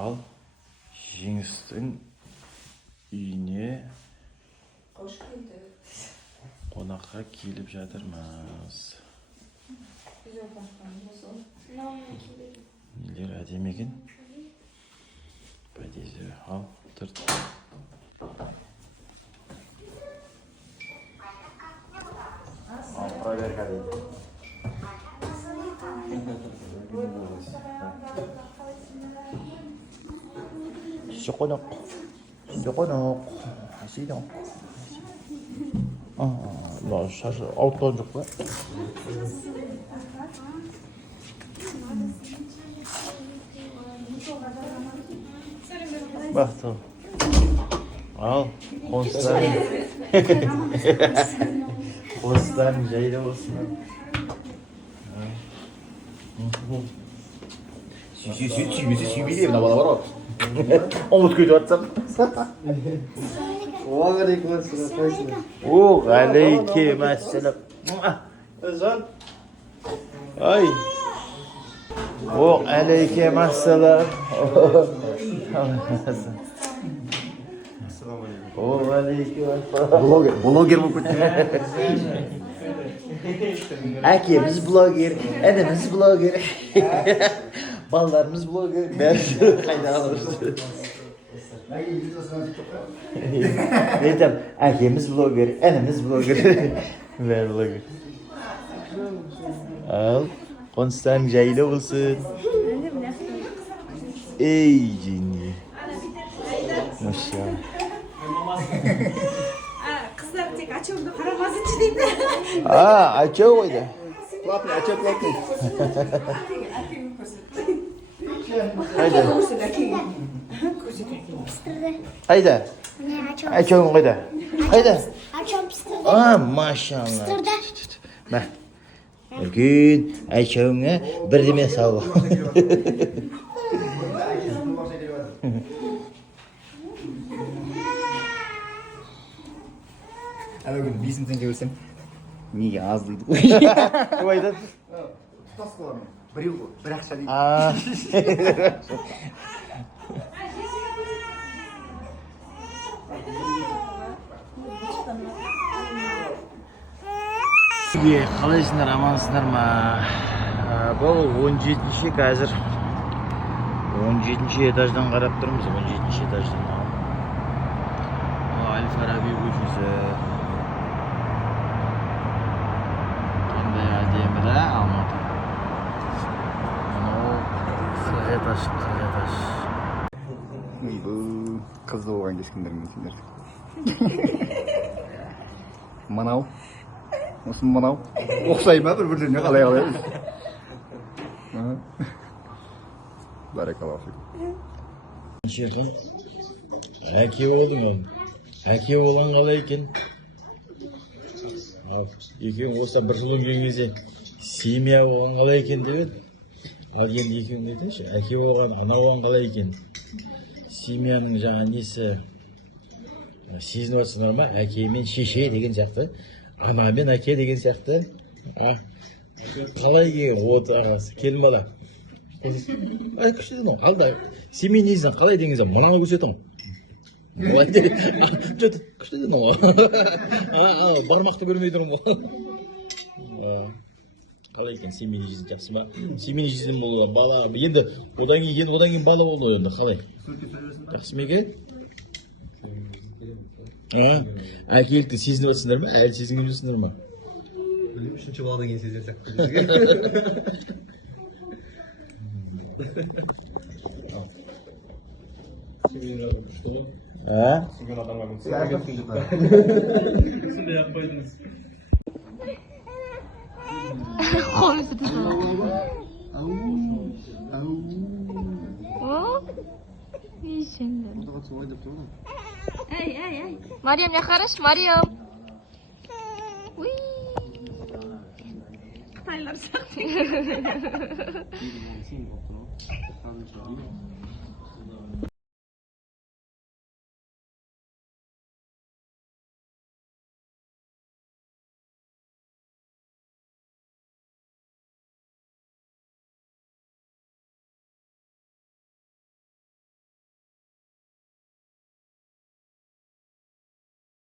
Al Жеңістің үйіне қонаққа келіп жатырмыз. Нелер әдемі екен. Подъезде ал тұрды. Ал проверка дейді. Şokonok. Asidon. Lan şaşı alttan çok var. Bak tamam. Al. Konstan. Konstan jayda olsun. Sübüleyim de bana var o. Omuz kötü atsam. Aleykümselam. Özcan. Ay. Aleykümselam. Aleykümselam. Blogger mi bu? Erkeğimiz blogger, annemiz blogger. Ballarımız blogger. Ben kaynağı alırız. Ne diyeyim? Erkeğimiz blogger, annemiz blogger. Ben blogger. Al. Konstan jayla olsun. Ey cinni. Maşallah. Kızlar tek açığımda karamazınçı değil de. Açıyor koydu. Платный, а что платный? Haydi. Haydi. Açıyor koydu. Haydi. Maşallah. Bak. Bugün açığına bir deme sağ Бүгін 5 теңге өлсем, неге аз дейді. Кім айтады? Тұтас боламын. Біреу ғой, бір ақша дейді. Қалайсыңдар, амансыңдар ма? Бұл 17-ші қазір. 17-ші этаждан қарап тұрмыз, 17-ші этаждан. Әл-Фараби көшесі. Қандай әдемі да Алматы. Мынау қырық этаж. Бұл қызды болған кескіндермен сендер. Мынау. Осы мынау. Оқсай ма бір-біріне қалай? Баракаллаху фикум. Шерхан, әке болдың ол. Әке болған қалай екен? Екеуің осыдан бір жыл өңген кезде семья болған қалай екен деп еді. Ал енді екеуің айтыңызшы, әке болған, ана болған қалай екен? Семьяның жаңа несі сезініп жатсыңдар ма? Әке мен шеше деген сияқты, ана мен әке деген сияқты. Қалай келген? Келін бала. Ай, күшті дедің, алда семейнейсің қалай деңізі, мынаны көрсетің. Күшті дедің ол. Бармақты көрмей тұрмын ол. Қалай екен семейный жизнь жақсы ма? Семейный жизнь болуға бала, енді одан кейін бала болды енді қалай? Жақсы ма екен? Әкелікті сезініп жатсыңдар ма? Әлі сезінген жоқсыңдар ма? Үшінші баладан кейін сезер сияқты. Сүйген адамға мүнсе. Сондай ақ қойдыңыз. Қолын сүті сала. Ишендер. Мариям, яқараш, Мариям. Қытайлар сияқты.